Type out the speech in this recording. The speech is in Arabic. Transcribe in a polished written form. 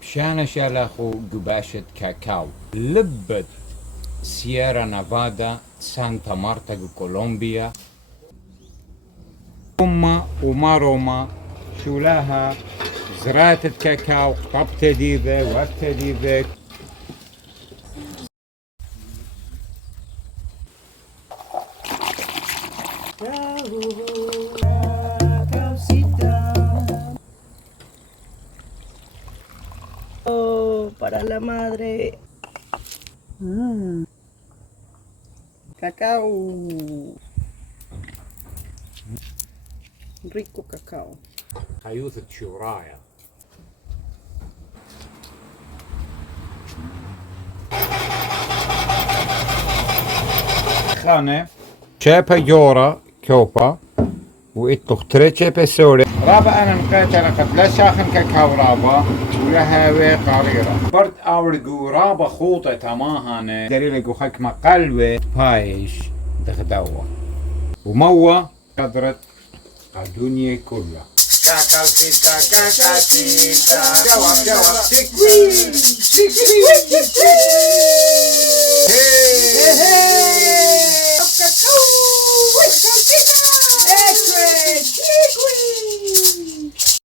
شانا شالاخو قباشة كاكاو لبت سيارا نافادا سانتا مارتا كولومبيا أما وما روما شولاها زراعة كاكاو قطبت ديبة وقت ديبة Para la madre. Cacao. Rico cacao. خيوثة شورايا خانة شابا جورا كوبا وإتلوخ تريتشي بسوري رابا أنا نقيت لقد لا شاخن كاكاو رابا ولها وي قريرة برد أورقو رابا خوطة تماهانة دليل خك مقلوة بايش دخدوة وموة قدرت الدنيا كلها كاكاوتيتا كاكاوتيتا جواب جواب تكوين